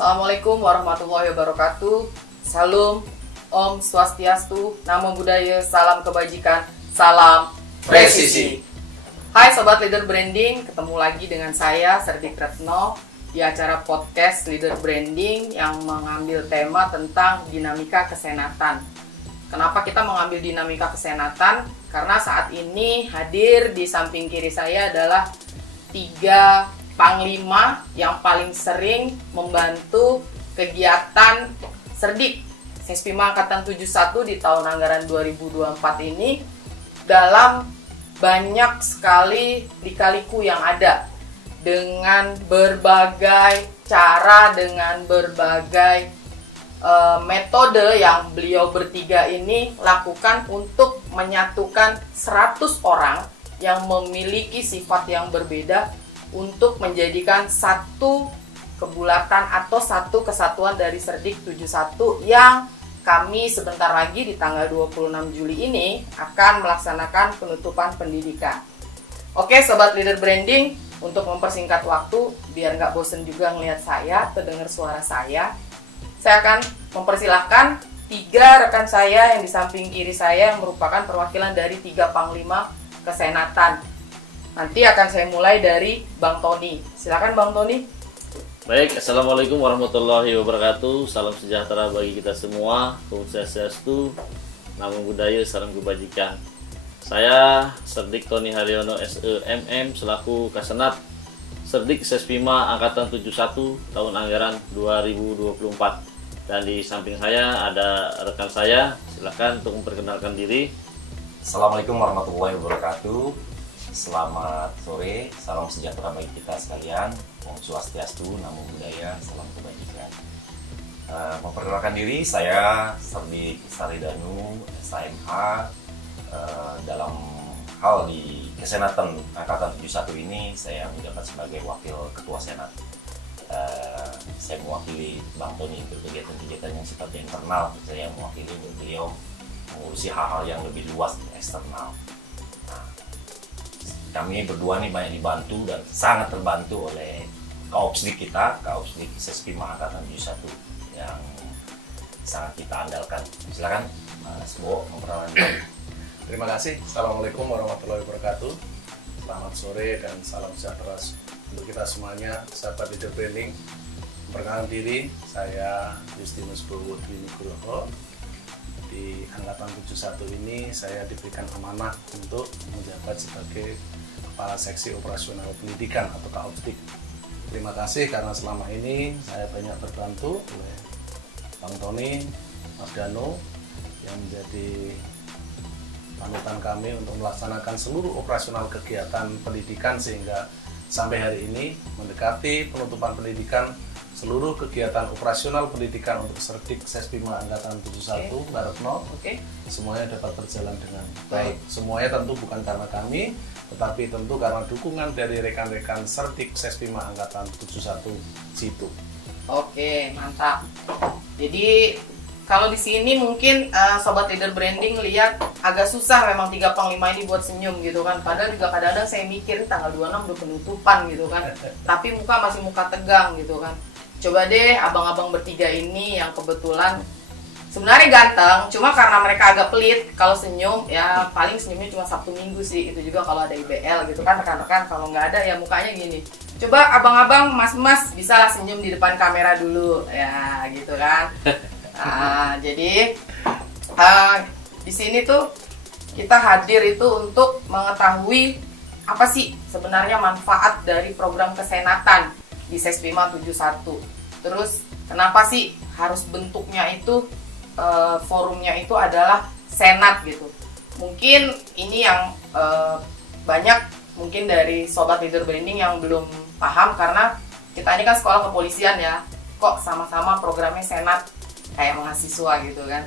Assalamualaikum warahmatullahi wabarakatuh. Salam, Om Swastiastu, Namo Buddhaya, salam kebajikan, salam presisi. Hai Sobat Leader Branding, ketemu lagi dengan saya Serdik Retno di acara podcast Leader Branding yang mengambil tema tentang dinamika kesenatan. Kenapa kita mengambil dinamika kesenatan? Karena saat ini hadir di samping kiri saya adalah 3 panglima yang paling sering membantu kegiatan Serdik Sespima Angkatan 71 di tahun anggaran 2024 ini dalam banyak sekali lika-liku yang ada dengan berbagai cara, dengan berbagai metode yang beliau bertiga ini lakukan untuk menyatukan 100 orang yang memiliki sifat yang berbeda untuk menjadikan satu kebulatan atau satu kesatuan dari Serdik 71 yang kami sebentar lagi di tanggal 26 Juli ini akan melaksanakan penutupan pendidikan. Oke Sobat Leader Branding, untuk mempersingkat waktu biar nggak bosen juga ngelihat saya atau dengar suara saya akan mempersilahkan 3 rekan saya yang di samping kiri saya yang merupakan perwakilan dari 3 panglima kesenatan. Nanti akan saya mulai dari Bang Tony. Silakan Bang Tony. Baik, Assalamualaikum warahmatullahi wabarakatuh. Salam sejahtera bagi kita semua. Om Swastiastu, Namo Buddhaya, salam kebajikan. Saya Serdik Tony Haryono SEMM selaku Kasenat Serdik Sespima Angkatan 71 tahun anggaran 2024. Dan di samping saya ada rekan saya. Silakan untuk memperkenalkan diri. Assalamualaikum warahmatullahi wabarakatuh. Selamat sore, salam sejahtera bagi kita sekalian. Om Swastiastu, Namo Buddhaya, salam kebajikan. Memperkenalkan diri, saya Serdik Saridanu, SHMH. Dalam hal di Kesenatan Angkatan 71 ini, saya menjabat sebagai Wakil Ketua Senat. Saya mewakili Bang Tony untuk kegiatan-kegiatan yang sifatnya internal. Saya mewakili beliau mengurusi hal-hal yang lebih luas eksternal. Kami berdua nih banyak dibantu dan sangat terbantu oleh Kaopsdik kita, Kaopsdik Sespima Angkatan 71 yang sangat kita andalkan. Silakan Mas Bo memperkenalkan. Terima kasih. Assalamualaikum warahmatullahi wabarakatuh. Selamat sore dan salam sejahtera untuk kita semuanya. Sahabat Leader Branding, memperkenalkan diri, saya Justinus Bowo Dwi Nugroho. Di Angkatan 71 ini saya diberikan amanah untuk menjabat sebagai Kepala Seksi Operasional Pendidikan atau Kaopsdik. Terima kasih karena selama ini saya banyak terbantu oleh Bang Tony, Mas Dano yang menjadi panutan kami untuk melaksanakan seluruh operasional kegiatan pendidikan sehingga sampai hari ini mendekati penutupan pendidikan. Seluruh kegiatan operasional pendidikan untuk Serdik Sespima Angkatan 71 Mbak Retno semuanya dapat berjalan dengan baik. Semuanya tentu bukan karena kami, tetapi tentu karena dukungan dari rekan-rekan Serdik Sespima Angkatan 71 situ. Oke, mantap. Jadi kalau di sini mungkin Sobat Leader Branding lihat agak susah memang 3 panglima ini buat senyum gitu kan. Padahal juga kadang-kadang saya mikir tanggal 26 udah penutupan gitu kan. Tapi muka masih muka tegang gitu kan. Coba deh abang-abang bertiga ini yang kebetulan sebenarnya ganteng, cuma karena mereka agak pelit kalau senyum ya paling senyumnya cuma Sabtu Minggu sih, itu juga kalau ada IBL gitu kan rekan-rekan, kalau nggak ada ya mukanya gini. Coba abang-abang, mas-mas bisa lah senyum di depan kamera dulu ya gitu kan. Nah, jadi di sini tuh kita hadir itu untuk mengetahui apa sih sebenarnya manfaat dari program kesenatan di Sespima 71. Terus kenapa sih harus bentuknya itu forumnya itu adalah senat gitu. Mungkin ini yang banyak mungkin dari Sobat Leader Branding yang belum paham karena kita ini kan sekolah kepolisian ya. Kok sama-sama programnya senat kayak mahasiswa gitu kan.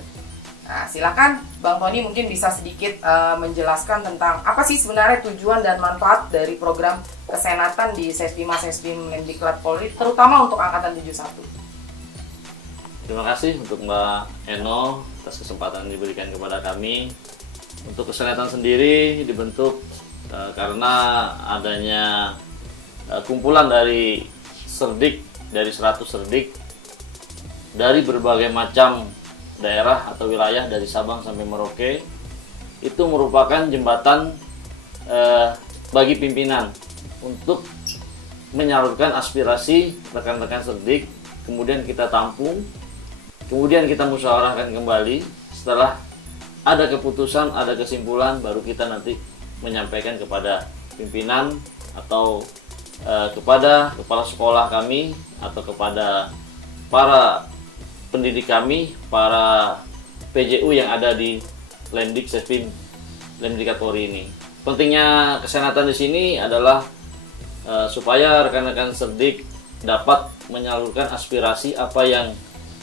Nah, silakan Bang Tony mungkin bisa sedikit menjelaskan tentang apa sih sebenarnya tujuan dan manfaat dari program kesenatan di Sespima Mendiklat Polri, terutama untuk Angkatan 71. Terima kasih untuk Mbak Eno atas kesempatan diberikan kepada kami. Untuk kesenatan sendiri dibentuk karena adanya kumpulan dari Serdik, dari 100 Serdik dari berbagai macam daerah atau wilayah dari Sabang sampai Merauke. Itu merupakan jembatan bagi pimpinan untuk menyalurkan aspirasi rekan-rekan Serdik, kemudian kita tampung, kemudian kita musyawarahkan kembali. Setelah ada keputusan, ada kesimpulan, baru kita nanti menyampaikan kepada pimpinan atau kepada kepala sekolah kami atau kepada para pendidik kami, para PJU yang ada di Lemdik Sespim Lemdikat Polri ini. Pentingnya kesenatan di sini adalah supaya rekan-rekan Serdik dapat menyalurkan aspirasi apa yang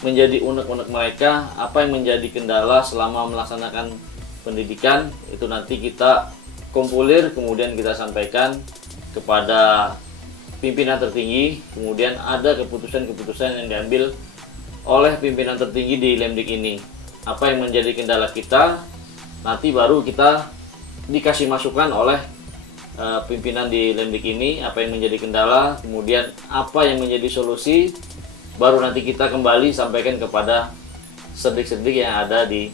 menjadi unek-unek mereka, apa yang menjadi kendala selama melaksanakan pendidikan. Itu nanti kita kumpulir, kemudian kita sampaikan kepada pimpinan tertinggi, kemudian ada keputusan-keputusan yang diambil oleh pimpinan tertinggi di Lemdik ini. Apa yang menjadi kendala kita, nanti baru kita dikasih masukan oleh pimpinan di Lemdik ini, apa yang menjadi kendala, kemudian apa yang menjadi solusi, baru nanti kita kembali sampaikan kepada Serdik-Serdik yang ada di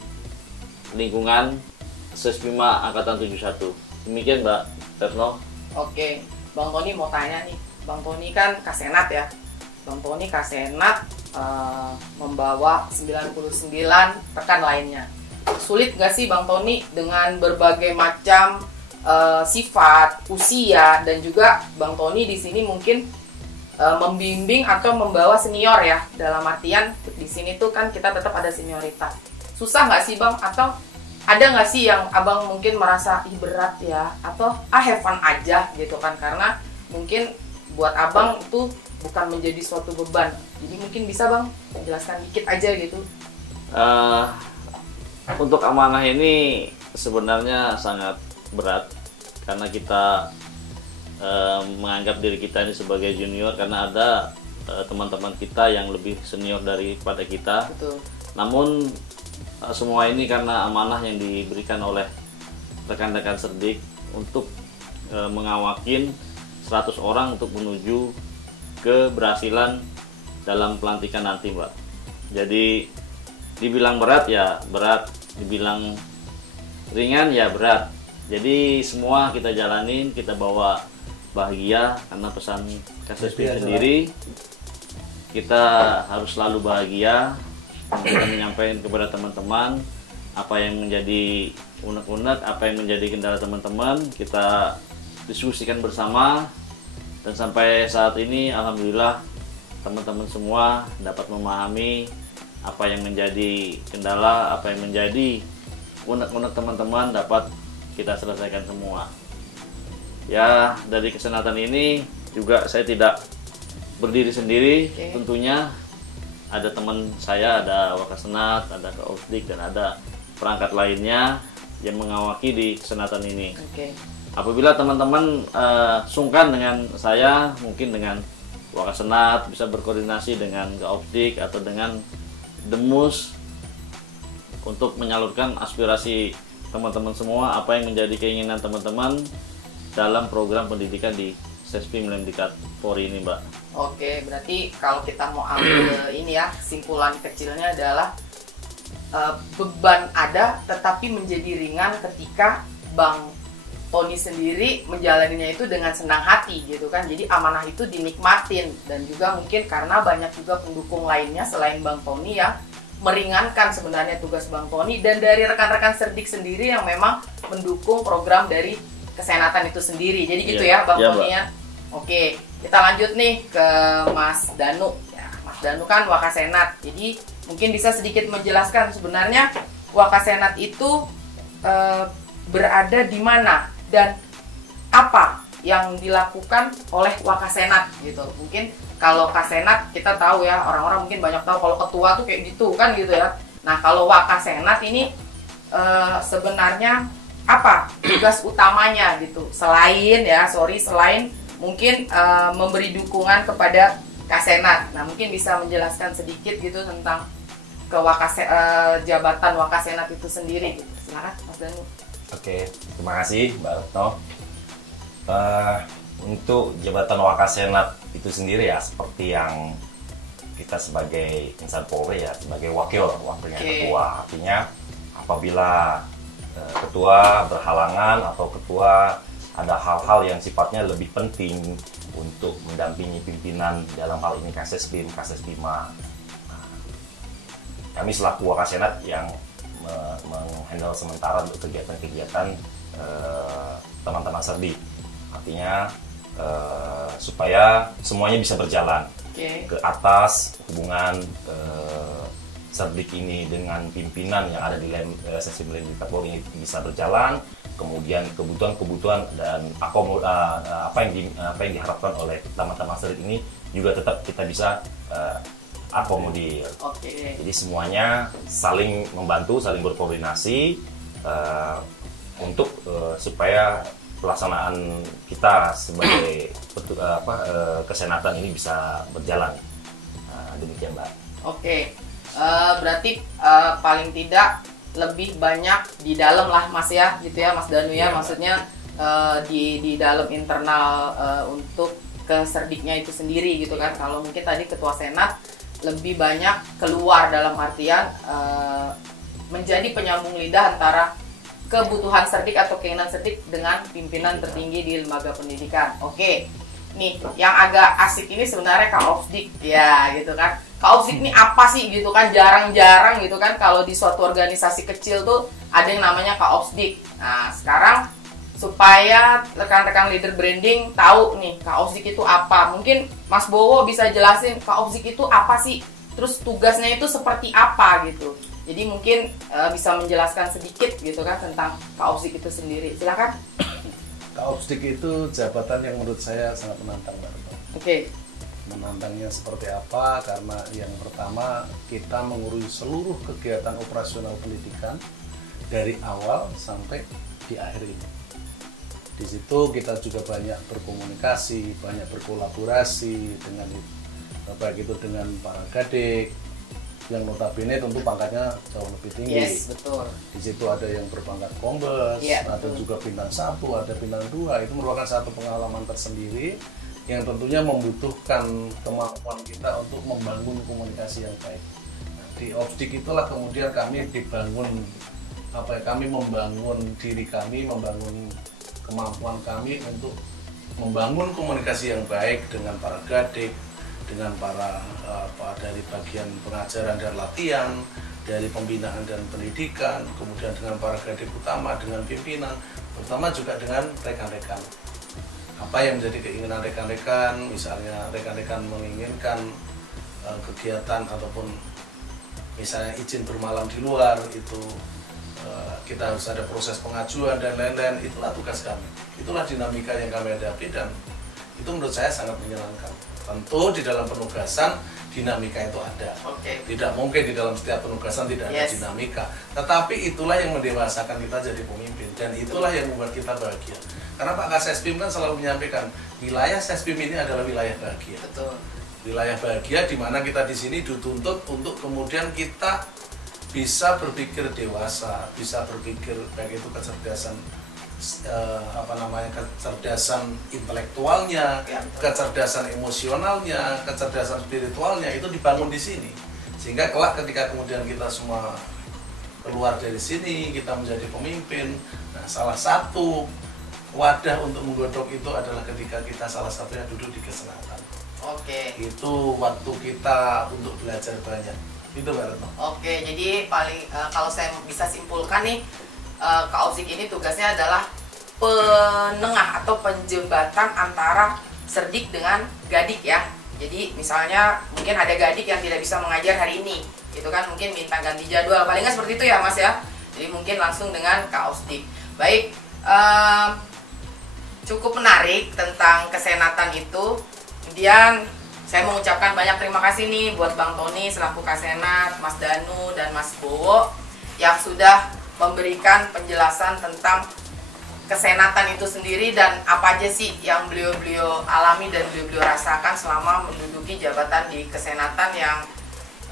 lingkungan Sespima Angkatan 71. Demikian Mbak Retno. Oke, Bang Tony mau tanya nih. Bang Tony kan Kasenat ya. Bang Tony Kasenat membawa 99 rekan lainnya. Sulit nggak sih Bang Tony dengan berbagai macam sifat, usia, dan juga Bang Tony di sini mungkin membimbing atau membawa senior ya, dalam artian di sini tuh kan kita tetap ada senioritas. Susah nggak sih Bang? Atau ada nggak sih yang Abang mungkin merasa berat ya, atau have fun aja gitu kan, karena mungkin buat Abang itu bukan menjadi suatu beban. Jadi mungkin bisa Bang jelaskan dikit aja gitu. Untuk amanah ini sebenarnya sangat berat karena kita menganggap diri kita ini sebagai junior, karena ada teman-teman kita yang lebih senior daripada kita. Betul. Namun semua ini karena amanah yang diberikan oleh rekan-rekan Serdik untuk mengawakin 100 orang untuk menuju keberhasilan dalam pelantikan nanti, Mbak. Jadi dibilang berat ya berat, dibilang ringan ya berat. Jadi semua kita jalanin, kita bawa bahagia karena pesan KSSP sendiri. Kita harus selalu bahagia. Kita menyampaikan kepada teman-teman apa yang menjadi unek-unek, apa yang menjadi kendala teman-teman, kita diskusikan bersama. Dan sampai saat ini alhamdulillah teman-teman semua dapat memahami apa yang menjadi kendala, apa yang menjadi unek-unek teman-teman dapat kita selesaikan semua. Ya, dari kesenatan ini juga saya tidak berdiri sendiri. Tentunya ada teman saya, ada Wakasenat, ada Kausdik, dan ada perangkat lainnya yang mengawaki di kesenatan ini. Apabila teman-teman sungkan dengan saya, mungkin dengan Wakasenat bisa berkoordinasi dengan Kausdik atau dengan Demus untuk menyalurkan aspirasi teman-teman semua, apa yang menjadi keinginan teman-teman dalam program pendidikan di Sespim Lemdikat Polri ini, Mbak. Oke, berarti kalau kita mau ambil ini ya, kesimpulan kecilnya adalah beban ada tetapi menjadi ringan ketika Bang Tony sendiri menjalaninya itu dengan senang hati gitu kan. Jadi amanah itu dinikmatin, dan juga mungkin karena banyak juga pendukung lainnya selain Bang Tony yang meringankan sebenarnya tugas Bang Tony, dan dari rekan-rekan Serdik sendiri yang memang mendukung program dari kesenatan itu sendiri. Jadi gitu ya Bang Tony ya. Oke, kita lanjut nih ke Mas Danu. Ya, Mas Danu kan Wakasenat. Jadi mungkin bisa sedikit menjelaskan sebenarnya Wakasenat itu berada di mana dan apa yang dilakukan oleh Wakasenat gitu. Mungkin kalau Kasenat kita tahu ya, orang-orang mungkin banyak tahu kalau ketua tuh kayak gitu kan gitu ya. Nah, kalau Wakasenat ini sebenarnya apa tugas utamanya gitu? Selain mungkin memberi dukungan kepada Kasenat. Nah, mungkin bisa menjelaskan sedikit gitu tentang jabatan Wakasenat itu sendiri gitu. Silakan Mas Danu. Oke, terima kasih Mbak Retno. Untuk jabatan Wakasenat itu sendiri ya, seperti yang kita sebagai insan Polri ya, sebagai wakilnya ketua. Artinya apabila ketua berhalangan atau ketua ada hal-hal yang sifatnya lebih penting untuk mendampingi pimpinan, dalam hal ini Kasespim, Kasespima, kami selaku Wakasenat yang menghandle sementara untuk kegiatan-kegiatan teman-teman Serdik. Artinya supaya semuanya bisa berjalan ke atas, hubungan Serdik ini dengan pimpinan yang ada di Sespim Polri ini bisa berjalan. Kemudian kebutuhan dan apa yang diharapkan oleh teman-teman Serdik ini juga tetap kita bisa akomodir. Jadi semuanya saling membantu, saling berkoordinasi untuk supaya pelaksanaan kita sebagai kesenatan ini bisa berjalan. Demikian, Mbak. Berarti paling tidak lebih banyak di dalam lah, Mas ya, gitu ya, Mas Danu ya, maksudnya di dalam internal untuk ke Serdiknya itu sendiri gitu kan. Kalau mungkin tadi ketua senat lebih banyak keluar dalam artian menjadi penyambung lidah antara kebutuhan Serdik atau keinginan Serdik dengan pimpinan tertinggi di lembaga pendidikan. Nih yang agak asik ini sebenarnya Kaopsdik ya gitu kan. Kaopsdik ini apa sih gitu kan, jarang-jarang gitu kan kalau di suatu organisasi kecil tuh ada yang namanya Kaopsdik. Nah sekarang supaya rekan-rekan leader branding tahu nih Kaopsdik itu apa, mungkin Mas Bowo bisa jelasin Kaopsdik itu apa sih, terus tugasnya itu seperti apa gitu. Jadi mungkin bisa menjelaskan sedikit gitu kan tentang Kaopsdik itu sendiri. Silakan. Kaopsdik itu jabatan yang menurut saya sangat menantang, Mbak Retno. Menantangnya seperti apa? Karena yang pertama kita mengurus seluruh kegiatan operasional pendidikan dari awal sampai di akhir ini. Di situ kita juga banyak berkomunikasi, banyak berkolaborasi dengan baik itu dengan para Gadik yang notabene tentu pangkatnya jauh lebih tinggi. Yes, betul. Di situ ada yang berpangkat kombes, ada juga bintang 1, ada bintang 2. Itu merupakan satu pengalaman tersendiri yang tentunya membutuhkan kemampuan kita untuk membangun komunikasi yang baik. Nah, di Opsdik itulah kemudian kami membangun diri kami, membangun kemampuan kami untuk membangun komunikasi yang baik dengan para Gadik, dengan para dari bagian pengajaran dan latihan, dari pembinaan dan pendidikan, kemudian dengan para Gadik utama, dengan pimpinan, terutama juga dengan rekan-rekan. Apa yang menjadi keinginan rekan-rekan, misalnya rekan-rekan menginginkan kegiatan ataupun misalnya izin bermalam di luar, itu kita harus ada proses pengajuan dan lain-lain. Itulah tugas kami, itulah dinamika yang kami hadapi, dan itu menurut saya sangat menyenangkan. Tentu di dalam penugasan dinamika itu ada. Tidak mungkin di dalam setiap penugasan tidak ada dinamika. Tetapi itulah yang mendewasakan kita jadi pemimpin, dan itulah yang membuat kita bahagia. Karena Pak Kasespim kan selalu menyampaikan wilayah Sespim ini adalah wilayah bahagia. Wilayah bahagia di mana kita di sini dituntut untuk kemudian kita bisa berpikir dewasa, bisa berpikir baik itu kecerdasan kecerdasan intelektualnya, kecerdasan emosionalnya, kecerdasan spiritualnya itu dibangun di sini. Sehingga kelak ketika kemudian kita semua keluar dari sini, kita menjadi pemimpin. Nah, salah satu wadah untuk menggodok itu adalah ketika kita salah satunya duduk di kesenatan. Itu waktu kita untuk belajar banyak. Itu Mbak Retno. Jadi paling kalau saya bisa simpulkan nih, Kaopsdik ini tugasnya adalah penengah atau penjembatan antara Serdik dengan Gadik ya. Jadi misalnya mungkin ada Gadik yang tidak bisa mengajar hari ini, itu kan mungkin minta ganti jadwal, paling nggak seperti itu ya Mas ya. Jadi mungkin langsung dengan Kaopsdik. Baik, cukup menarik tentang kesenatan itu. Kemudian saya mengucapkan banyak terima kasih nih buat Bang Tony selaku Kasenat, Mas Danu dan Mas Bowo yang sudah memberikan penjelasan tentang kesenatan itu sendiri dan apa aja sih yang beliau-beliau alami dan beliau-beliau rasakan selama menduduki jabatan di kesenatan yang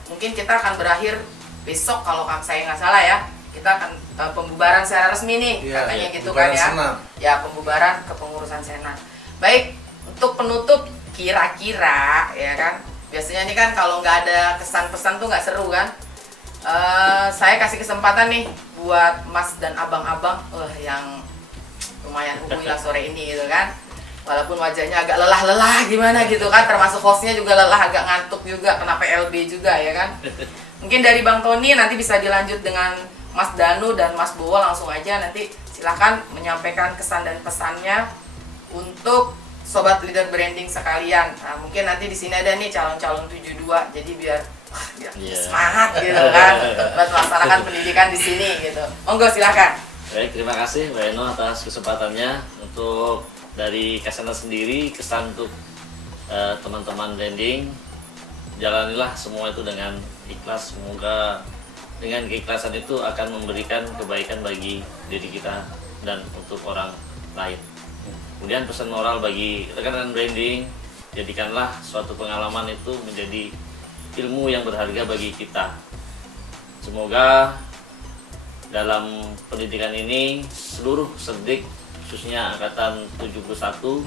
mungkin kita akan berakhir besok kalau saya nggak salah ya. Kita akan pembubaran secara resmi nih katanya gitu kan ya. Ya, pembubaran kepengurusan senat. Baik, untuk penutup kira-kira ya kan Biasanya nih kan kalau nggak ada kesan pesan tuh nggak seru kan. Saya kasih kesempatan nih buat Mas dan abang-abang yang lumayan uhuy lah sore ini gitu kan. Walaupun wajahnya agak lelah-lelah gimana gitu kan, termasuk hostnya juga lelah, agak ngantuk juga, kena PLB juga ya kan. Mungkin dari Bang Tony nanti bisa dilanjut dengan Mas Danu dan Mas Bowo, langsung aja nanti silahkan menyampaikan kesan dan pesannya untuk sobat leader branding sekalian. Nah, mungkin nanti di sini ada nih calon-calon 72, jadi biar semangat gitu kan buat melaksanakan pendidikan di sini gitu. Monggo silahkan. Baik, terima kasih Mbak Eno atas kesempatannya. Untuk dari Kasana sendiri, kesan untuk teman-teman branding, jalanilah semua itu dengan ikhlas. Semoga dengan keikhlasan itu akan memberikan kebaikan bagi diri kita dan untuk orang lain. Kemudian pesan moral bagi rekan-rekan branding, jadikanlah suatu pengalaman itu menjadi ilmu yang berharga bagi kita. Semoga dalam pendidikan ini seluruh Serdik, khususnya angkatan 71,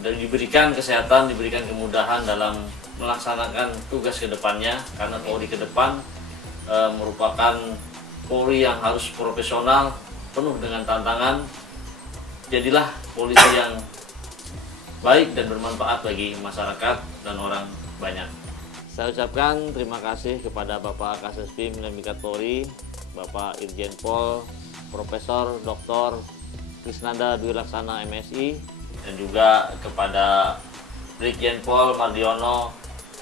dan diberikan kesehatan, diberikan kemudahan dalam melaksanakan tugas ke depannya, karena Polri ke depan merupakan Polri yang harus profesional, penuh dengan tantangan. Jadilah polisi yang baik dan bermanfaat bagi masyarakat dan orang banyak. Saya ucapkan terima kasih kepada Bapak Kasespim Lembikat Polri, Bapak Irjen Pol Profesor Dr. Krisnanda Dwi Laksana MSI, dan juga kepada Brigjen Pol Mardiono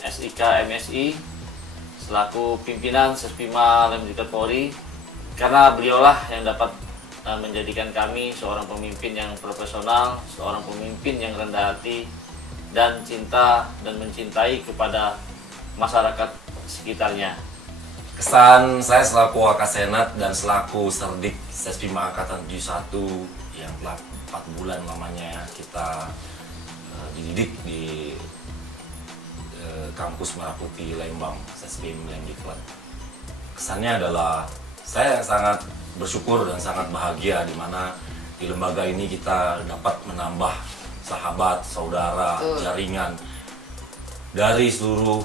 SIK MSI selaku pimpinan Sespima Lembikat Polri, karena beliaulah yang dapat menjadikan kami seorang pemimpin yang profesional, seorang pemimpin yang rendah hati dan cinta dan mencintai kepada masyarakat sekitarnya. Kesan saya selaku Wakasenat dan selaku Serdik Sespima Angkatan 71 yang telah 4 bulan lamanya kita dididik di kampus Merah Putih Lembang, Sespim Lemdiklat. Kesannya adalah saya sangat bersyukur dan sangat bahagia di mana di lembaga ini kita dapat menambah sahabat, saudara, jaringan dari seluruh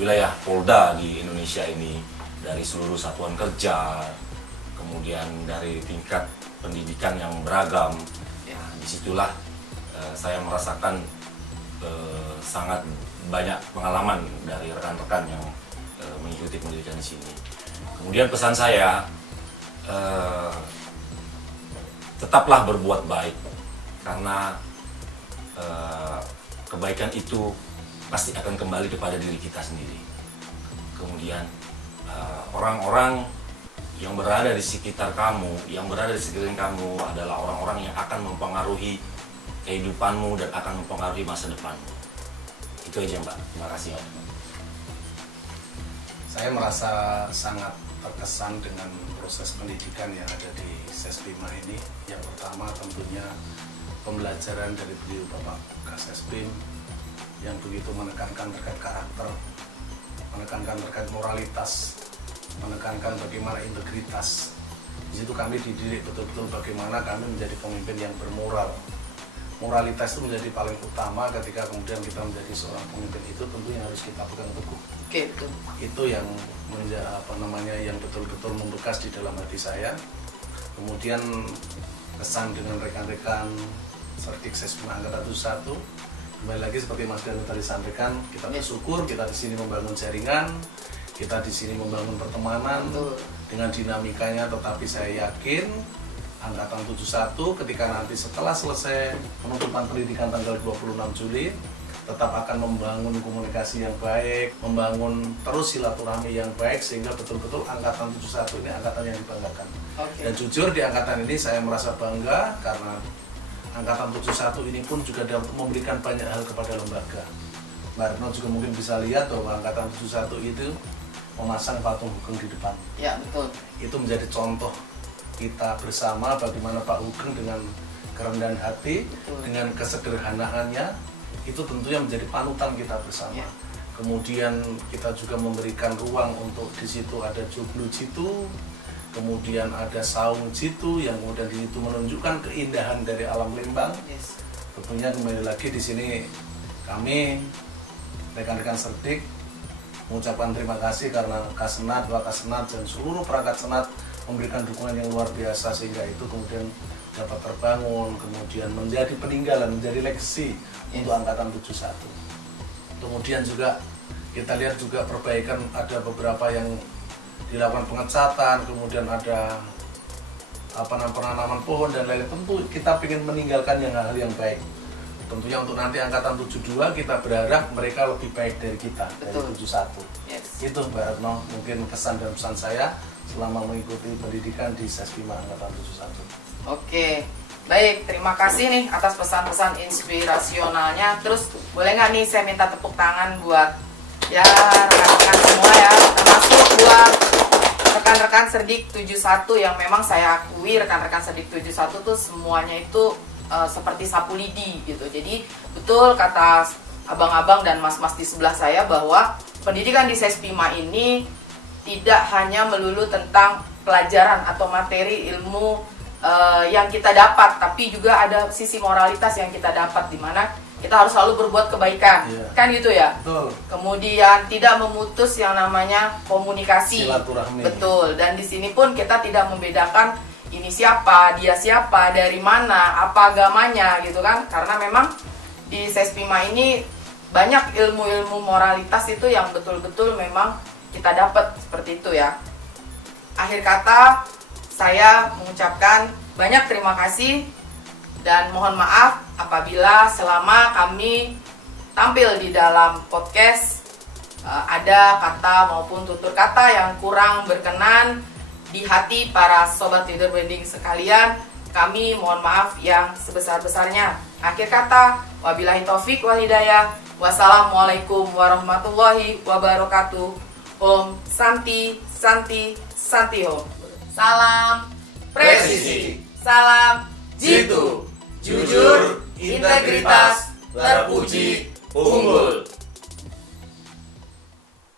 wilayah Polda di Indonesia ini, dari seluruh satuan kerja, kemudian dari tingkat pendidikan yang beragam. Nah, disitulah saya merasakan sangat banyak pengalaman dari rekan-rekan yang mengikuti pendidikan di sini. Kemudian pesan saya, tetaplah berbuat baik, karena kebaikan itu pasti akan kembali kepada diri kita sendiri. Kemudian orang-orang yang berada di sekitar kamu, yang berada di sekeliling kamu adalah orang-orang yang akan mempengaruhi kehidupanmu dan akan mempengaruhi masa depanmu. Itu aja Mbak, terima kasih. Saya merasa sangat terkesan dengan proses pendidikan yang ada di Sespima ini. Yang pertama tentunya pembelajaran dari beliau Bapak Kasespim yang begitu menekankan terkait karakter, menekankan terkait moralitas, menekankan bagaimana integritas. Di situ kami dididik betul-betul bagaimana kami menjadi pemimpin yang bermoral. Moralitas itu menjadi paling utama ketika kemudian kita menjadi seorang pemimpin, itu tentunya harus kita pegang teguh. Itu yang yang betul-betul membekas di dalam hati saya. Kemudian kesan dengan rekan-rekan Serdik Sespima Angkatan 71, kembali lagi seperti Mas Danu tadi sampaikan, kita bersyukur kita di sini membangun jaringan, kita di sini membangun pertemanan dengan dinamikanya, tetapi saya yakin Angkatan 71 ketika nanti setelah selesai penutupan pendidikan tanggal 26 Juli tetap akan membangun komunikasi yang baik, membangun terus silaturahmi yang baik, sehingga betul-betul Angkatan 71 ini angkatan yang dibanggakan. Dan jujur di angkatan ini saya merasa bangga karena Angkatan 71 ini pun juga dapat memberikan banyak hal kepada lembaga. Mbak Retno juga mungkin bisa lihat bahwa Angkatan 71 itu memasang patung Hugeng di depan. Ya, betul. Itu menjadi contoh kita bersama bagaimana Pak Hugeng dengan kerendahan hati, dengan kesederhanaannya, itu tentunya menjadi panutan kita bersama. Kemudian kita juga memberikan ruang untuk di situ ada joglo jitu, kemudian ada saung jitu yang kemudian di situ menunjukkan keindahan dari alam Lembang. Tentunya kembali lagi di sini kami rekan-rekan Serdik mengucapkan terima kasih karena Kasenat, Wakasenat, dan seluruh perangkat senat memberikan dukungan yang luar biasa sehingga itu kemudian dapat terbangun, kemudian menjadi peninggalan, menjadi legacy untuk Angkatan 71. Kemudian juga kita lihat juga perbaikan, ada beberapa yang dilakukan pengecatan, kemudian ada penanaman pohon dan lain-lain. Tentu kita ingin meninggalkan hal-hal yang baik. Tentunya untuk nanti Angkatan 72 kita berharap mereka lebih baik dari kita, dari 71. Yes. Itu Mbak Retno mungkin kesan dan pesan saya selama mengikuti pendidikan di Sespima Angkatan 71. Oke, baik, terima kasih nih atas pesan-pesan inspirasionalnya. Terus boleh nggak nih saya minta tepuk tangan buat ya rekan-rekan semua ya, termasuk buat rekan-rekan Serdik 71 yang memang saya akui rekan-rekan Serdik 71 tuh semuanya itu seperti sapu lidi gitu. Jadi betul kata abang-abang dan mas-mas di sebelah saya bahwa pendidikan di Sespima ini tidak hanya melulu tentang pelajaran atau materi ilmu yang kita dapat, tapi juga ada sisi moralitas yang kita dapat, di mana kita harus selalu berbuat kebaikan, kan gitu ya. Betul. Kemudian tidak memutus yang namanya komunikasi, silaturahmi. Betul. Dan di sini pun kita tidak membedakan ini siapa, dia siapa, dari mana, apa agamanya gitu kan. Karena memang di Sespima ini banyak ilmu-ilmu moralitas itu yang betul-betul memang kita dapat seperti itu ya. Akhir kata saya mengucapkan banyak terima kasih dan mohon maaf apabila selama kami tampil di dalam podcast ada kata maupun tutur kata yang kurang berkenan di hati para sobat leader branding sekalian. Kami mohon maaf yang sebesar-besarnya. Akhir kata, wabillahi taufik wal hidayah. Wassalamualaikum warahmatullahi wabarakatuh. Om Santi Santi Santi Om. Salam presisi. Salam jitu. Jujur, integritas, terpuji, unggul.